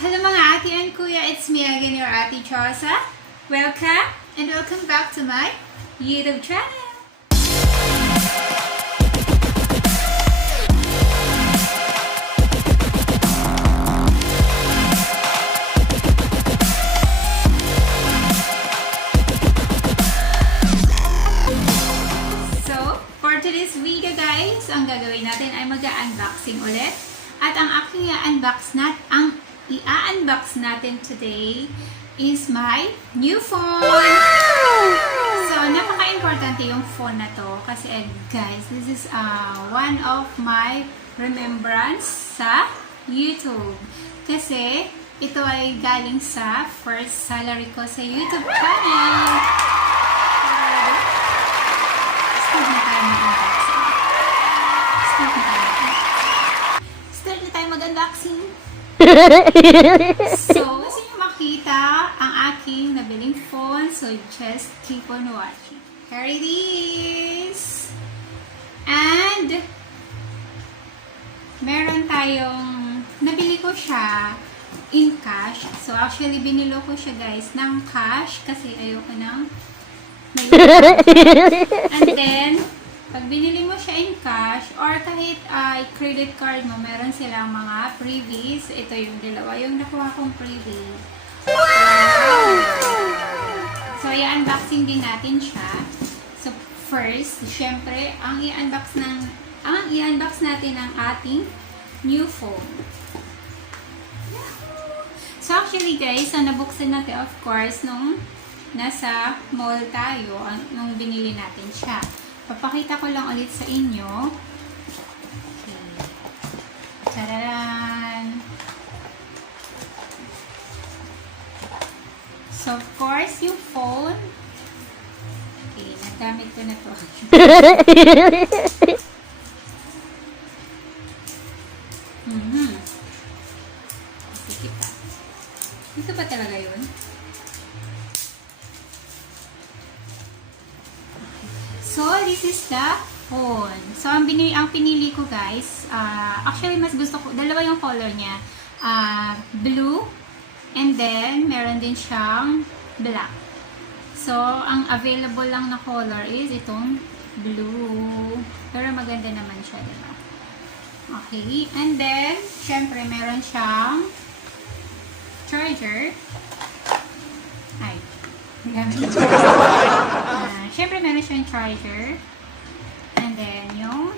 Hello mga ate and kuya, it's me again, your Ate Chosa. Welcome and welcome back to my YouTube channel. So, for today's video guys, ang gagawin natin ay mag-unboxing ulit. At ang aking i-unbox natin today is my new phone. Wow! So, napaka-importante yung phone na to kasi guys, this is one of my remembrance sa YouTube. Kasi ito ay galing sa first salary ko sa YouTube channel. Start na tayo mag-unboxing. So, gusto nyo makita ang aking nabiling phone, so just keep on watching. Here it is! And, meron tayong, nabili ko siya in cash. So, actually, binilo ko siya guys ng cash kasi ayoko nang may and then, pag binili mo siya in cash or kahit credit card mo, meron silang mga freebies. Ito yung dalawa, yung nakuha kong freebie. Wow! So, i-unboxing din natin siya. So, first, syempre, ang i-unbox natin ang ating new phone. So, actually guys, nabuksan natin of course nung nasa mall tayo, nung binili natin siya. Papakita ko lang ulit sa inyo. Okay. Tararan! So, of course, yung phone. Okay, nagamit ko na to. Sige pa. Ito pa talaga yun? So, this is the phone. So, ang pinili ko guys, actually mas gusto ko, dalawa yung color niya. Blue, and then, meron din siyang black. So, ang available lang na color is itong blue. Pero maganda naman siya, diba? Okay, and then, syempre, meron siyang charger. Ay, syempre meron siyang charger and then yung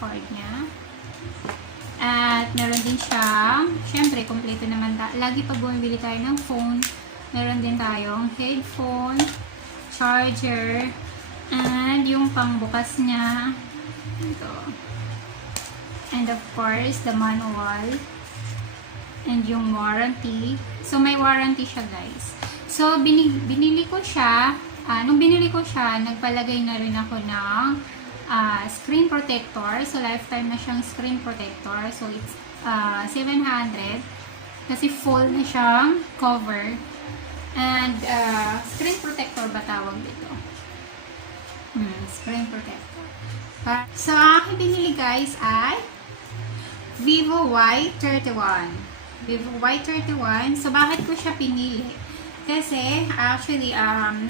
cord niya at meron din siyang syempre kompleto naman lagi pag bumibili tayo ng phone, meron din tayong headphone, charger, and yung pangbukas niya ito, and of course the manual and yung warranty. So may warranty siya guys. So binili ko siya. Nung binili ko siya, nagpalagay na rin ako ng screen protector. So, lifetime na siyang screen protector. So, it's 700. Kasi full na siyang cover. And, screen protector ba tawag dito? Screen protector. So, ang aking binili guys ay VIVO Y31. VIVO Y31. So, bakit ko siya pinili? Kasi, actually,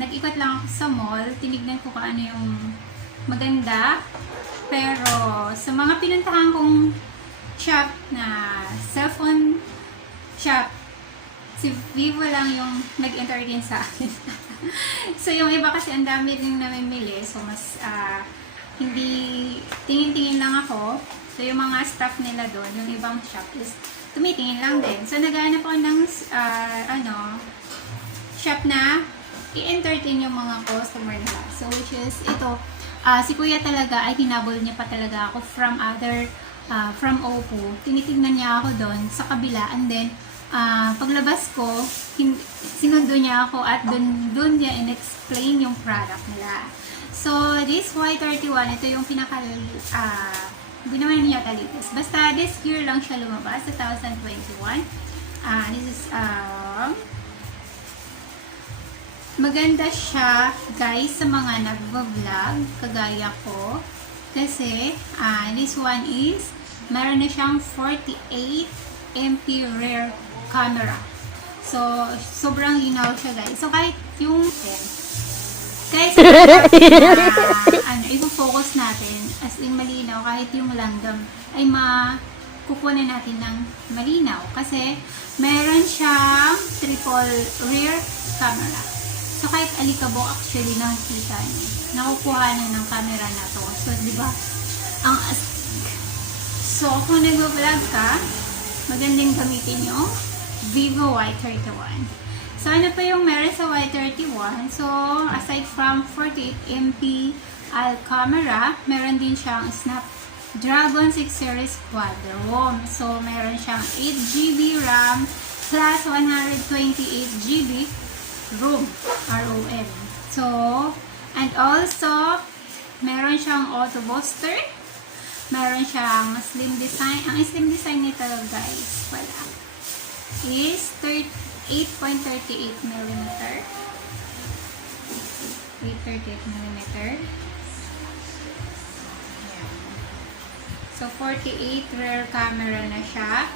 nag-ikot lang ako sa mall. Tinignan ko kung ano yung maganda. Pero, sa mga pinuntahan kong shop na cellphone shop, si Vivo lang yung nag-entertain sa akin. So, yung iba kasi ang dami rin namimili. So, mas hindi tingin-tingin lang ako. So, yung mga staff nila doon, yung ibang shop is tumitingin lang din. So, naghahanap ako ng shop na i-entertain yung mga customer nila. So, which is, ito, si kuya talaga, ay hinabol niya pa talaga ako from Oppo. Tinitignan niya ako doon sa kabila, and then, paglabas ko, sinundo niya ako at doon niya in-explain yung product nila. So, this Y31, ito yung hindi naman niya latest. Basta, this year lang siya lumabas, 2021. This is, maganda siya guys sa mga nagvo-vlog kagaya ko kasi this one is meron na siyang 48 MP rear camera. So, sobrang linaw siya guys. So, kahit yung kahit i-focus natin as in malinaw, kahit yung langgam ay kukunin natin ng malinaw. Kasi, meron siyang triple rear camera. So, kahit alikabok actually nakikita niyo. Nakukuha na ng camera na to. So, di ba? So, kung nag-vlog ka, magandang gamitin yung VIVO Y31. So, ano pa yung meron sa Y31? So, aside from 48MP camera, meron din siyang Snapdragon 6 series quad-ROM. So, meron siyang 8GB RAM plus 128GB ROM. So, and also, meron siyang auto booster. Meron siyang slim design. Ang slim design nito guys, wala, is 8.38mm. 8.38mm. So, 48 rear camera na siya.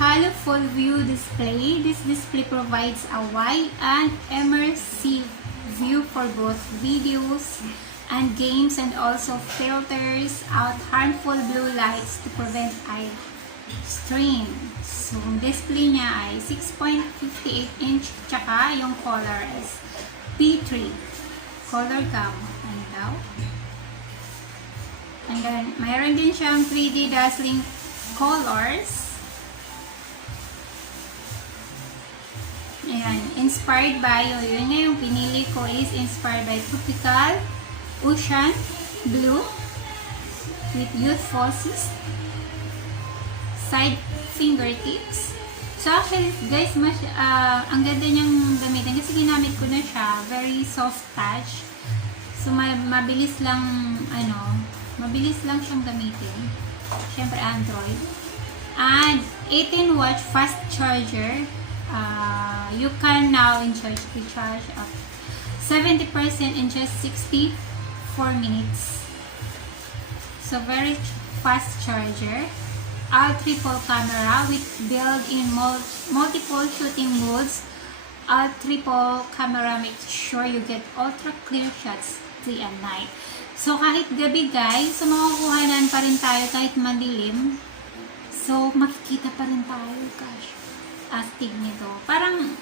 Halo full view display. This display provides a wide and immersive view for both videos and games, and also filters out harmful blue lights to prevent eye strain. So, yung display niya ay 6.58 inch, tsaka yung color is P3. Color gam. Ano daw? And then, mayroon din siyang 3D dazzling colors. Ayan. Inspired by, yun nga yung pinili ko is inspired by tropical ocean blue with youthful side fingertips. So actually guys, ang ganda niyang gamitin kasi ginamit ko na siya, very soft touch. So mabilis lang siyang gamitin. Syempre Android. And 18-watt fast charger. You can now recharge up 70% in just 64 minutes. So very fast charger. Triple camera with built-in multiple shooting modes. Triple camera makes sure you get ultra clear shots day and night. So kahit gabi guys, so makukuhanan pa rin tayo kahit madilim. So makikita pa rin tayo, gosh. Astig nito. Parang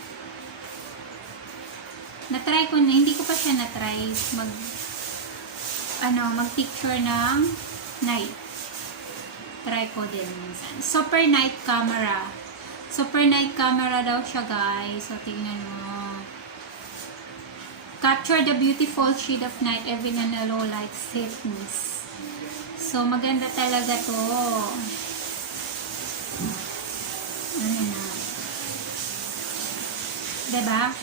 na-try ko na, hindi ko pa siya na-try mag-picture ng night. Try ko din minsan. Super night camera. Super night camera daw siya guys. So, tingnan mo. Capture the beautiful shade of night even in a low light setting. So, maganda talaga to. Ano na. Diba?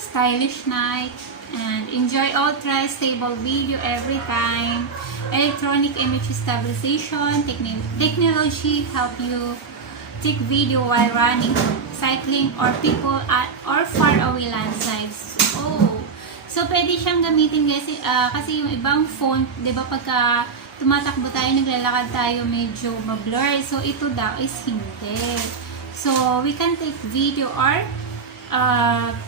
Stylish night. And enjoy ultra stable video every time. Electronic image stabilization technology help you take video while running, cycling, or people at or far away landslides. So pwede siyang gamitin kasi yung ibang phone, 'di ba, pagka tumatakbo tayo, naglalakad tayo, medyo ma-blur. So ito daw is hindi. So we can take video or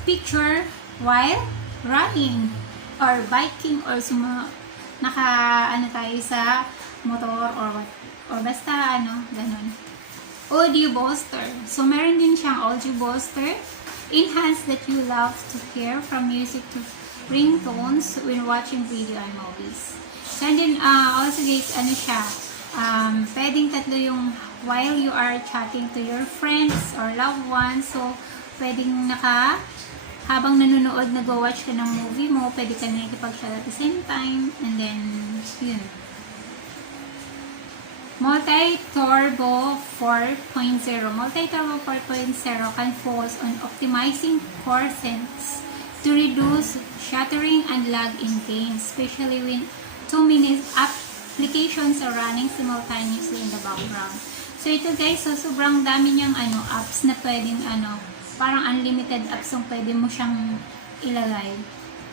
picture while running or biking or tayo sa motor or basta ganun. Audio booster. So meron din siyang audio booster. Enhance that you love to hear from music to ringtones when watching video and movies. So and then also guys, pwedeng tatlo yung while you are chatting to your friends or loved ones. So pwedeng habang nanonood, nag-watch ka ng movie mo, pwede ka na nakikipag-chat at the same time. And then, yun. Multi-Turbo 4.0. Multi-Turbo 4.0 can focus on optimizing core sense to reduce shattering and lag in games, especially when too many applications are running simultaneously in the background. So, ito guys, so sobrang dami niyang apps na pwedeng parang unlimited apps yung pwede mo siyang ilalagay.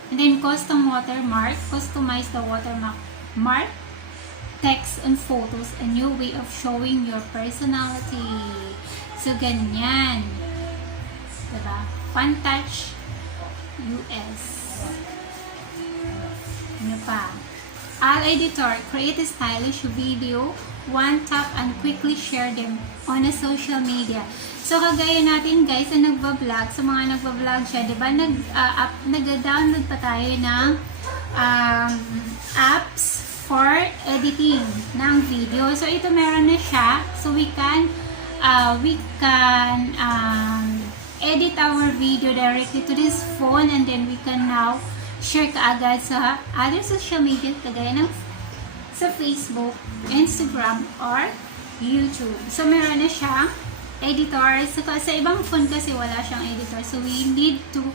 And then, custom watermark. Customize the watermark, text, and photos. A new way of showing your personality. So, ganyan. Diba? Fun Touch US. Ano pa? All editor, create a stylish video, one tap and quickly share them on a social media. So, kagaya natin guys, na nagbablog, sa mga nagbablog siya, diba? Nag-download pa tayo ng apps for editing ng video. So, ito meron na siya. So, we can edit our video directly to this phone, and then we can now share kaagad sa other social media kagaya ng sa Facebook, Instagram, or YouTube. So, meron na siyang editor. So, sa ibang phone kasi wala siyang editor. So, we need to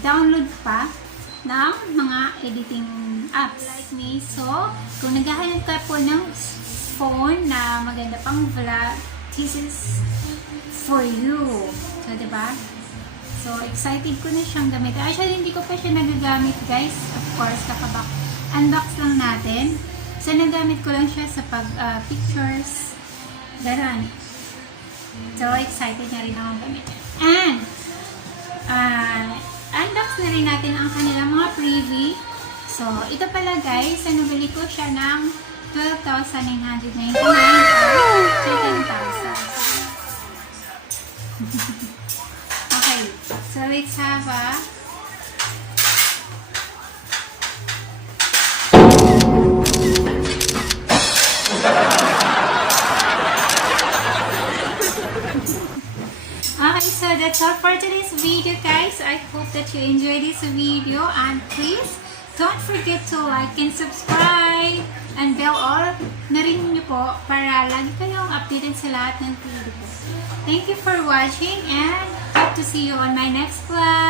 download pa ng mga editing apps like me. So, kung naghahanap ka po ng phone na maganda pang vlog, this is for you. So, diba? So, excited ko na siyang gamitin. Actually, hindi ko pa siya nagagamit, guys. Of course, unbox lang natin. So, nagamit ko lang siya sa pictures. Ganon. So, excited na rin akong gamitin. And, unbox na rin natin ang kanilang mga freebie. So, ito pala, guys. Nabili ko siya ng 12,999 or 13,000. Okay, so let's have okay, so that's all for today's video, guys. I hope that you enjoyed this video, and please don't forget to like and subscribe and bell all na rin niyo po para lagi kayong updated sa lahat ng video ko. Thank you for watching, and hope to see you on my next vlog.